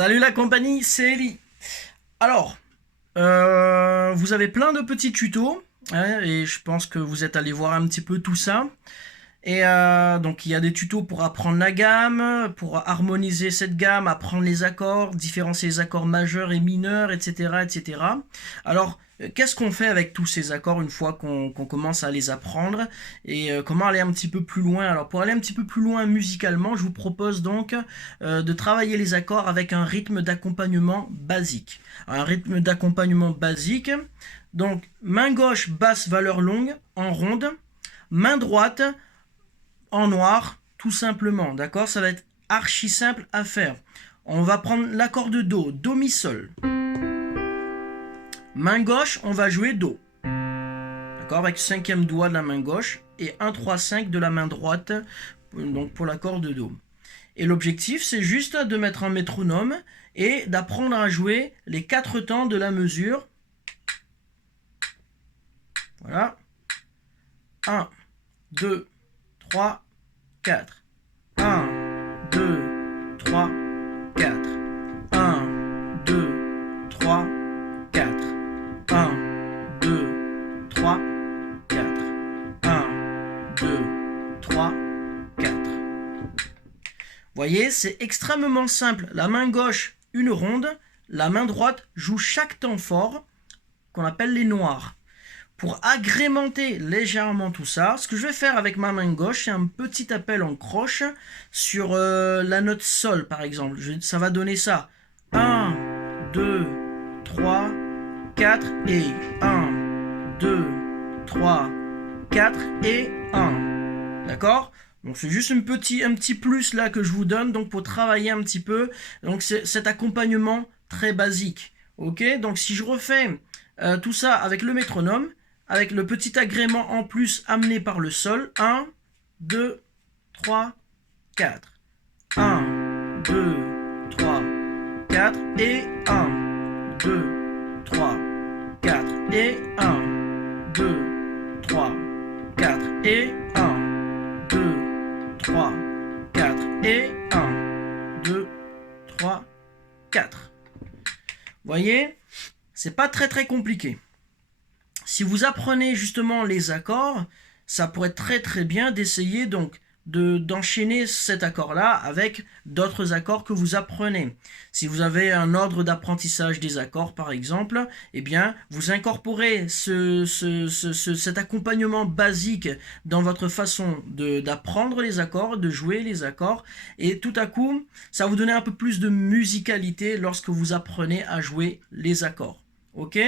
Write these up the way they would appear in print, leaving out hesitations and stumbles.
Salut la compagnie, c'est Eli. Alors, vous avez plein de petits tutos, hein, et je pense que vous êtes allé voir un petit peu tout ça. Et donc il y a des tutos pour apprendre la gamme, pour harmoniser cette gamme, apprendre les accords, différencier les accords majeurs et mineurs, etc. etc. Alors qu'est-ce qu'on fait avec tous ces accords une fois qu'on commence à les apprendre et comment aller un petit peu plus loin? Alors pour aller un petit peu plus loin musicalement, je vous propose donc de travailler les accords avec un rythme d'accompagnement basique. Un rythme d'accompagnement basique, donc main gauche basse valeur longue en ronde, main droite en noir, tout simplement, d'accord? Ça va être archi simple à faire. On va prendre l'accord de Do, Do mi sol. Main gauche, on va jouer Do. D'accord? Avec cinquième doigt de la main gauche et 1, 3, 5 de la main droite, donc pour l'accord de Do. Et l'objectif, c'est juste de mettre un métronome et d'apprendre à jouer les 4 temps de la mesure. Voilà. 1, 2, 3, 4. 1, 2, 3, 4. 1, 2, 3, 4. 1, 2, 3, 4. 1, 2, 3, 4. Voyez, c'est extrêmement simple. La main gauche, une ronde. La main droite joue chaque temps fort qu'on appelle les noirs. Pour agrémenter légèrement tout ça, ce que je vais faire avec ma main gauche, c'est un petit appel en croche sur la note Sol, par exemple. Ça va donner ça. 1, 2, 3, 4 et 1, 2, 3, 4 et 1. D'accord? Donc c'est juste un petit plus là que je vous donne donc pour travailler un petit peu. Donc c'est cet accompagnement très basique. Ok? Donc si je refais tout ça avec le métronome, avec le petit agrément en plus amené par le sol. 1, 2, 3, 4. 1, 2, 3, 4 et 1, 2, 3, 4 et 1, 2, 3, 4 et 1, 2, 3, 4 et 1, 2, 3, 4. Voyez, c'est pas très compliqué. Si vous apprenez justement les accords, ça pourrait être très bien d'essayer donc d'enchaîner cet accord-là avec d'autres accords que vous apprenez. Si vous avez un ordre d'apprentissage des accords par exemple, eh bien vous incorporez cet accompagnement basique dans votre façon d'apprendre les accords, de jouer les accords, et tout à coup, ça va vous donner un peu plus de musicalité lorsque vous apprenez à jouer les accords. Ok ?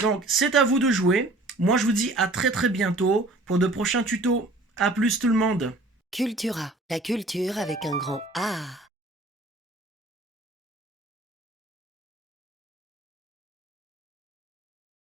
Donc, c'est à vous de jouer. Moi, je vous dis à très bientôt pour de prochains tutos. À plus tout le monde. Cultura, la culture avec un grand A.